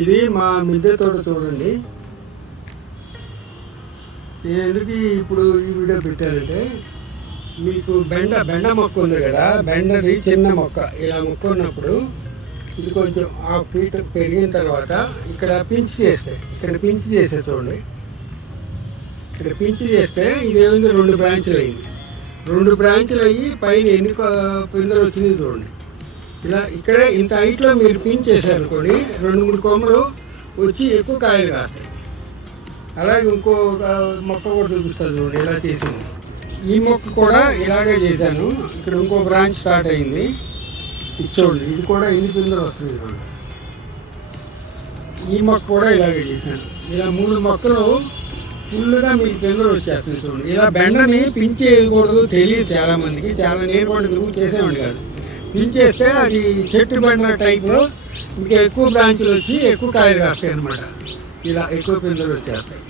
ఇది మా మిద్దె తోట చూడండి. నేను ఎందుకు ఇప్పుడు ఈ వీడియో పెట్టానంటే, మీకు బెండ మొక్క ఉంది కదా, బెండది చిన్న మొక్క ఇలా మొక్క ఉన్నప్పుడు ఇది కొంచెం 1/2 ఫీట్ పెరిగిన తర్వాత ఇక్కడ పించ్ చేస్తే చూడండి. ఇక్కడ పించ్ చేస్తే ఇదేమైంది 2 బ్రాంచులు అయింది. 2 బ్రాంచులు అయ్యి పైన ఎన్ని పిందెలు వచ్చింది చూడండి. ఇలా ఇక్కడే ఇంత హైట్లో మీరు పించ్ చేశారనుకోండి, 2-3 కొమ్మలు వచ్చి ఎక్కువ కాయలు కాస్తాయి. అలాగే ఇంకో మొక్క కూడా చూపిస్తుంది చూడండి, ఇలా చేసింది. ఈ మొక్క కూడా ఇలాగే చేశాను. ఇక్కడ ఇంకో బ్రాంచ్ స్టార్ట్ అయింది, ఇది చూడండి. ఇది కూడా ఎన్ని పిందెలు వస్తుంది చూడండి. ఈ మొక్క కూడా ఇలాగే చేశాను. ఇలా 3 మొక్కలు ఫుల్గా మీకు పిందెలు వచ్చేస్తుంది చూడండి. ఇలా బెండని పించ్ చేయకూడదు తెలియదు చాలామందికి. నేను కూడా ఎందుకు చేసేవాడిని కాదు. పించ్ చేస్తే అది చెట్టు బెండ టైప్లో ఇంకా ఎక్కువ బ్రాంచులు వచ్చి ఎక్కువ కాయలు కాస్తాయి అన్నమాట. ఇలా ఎక్కువ పిందెలు వచ్చేస్తాయి.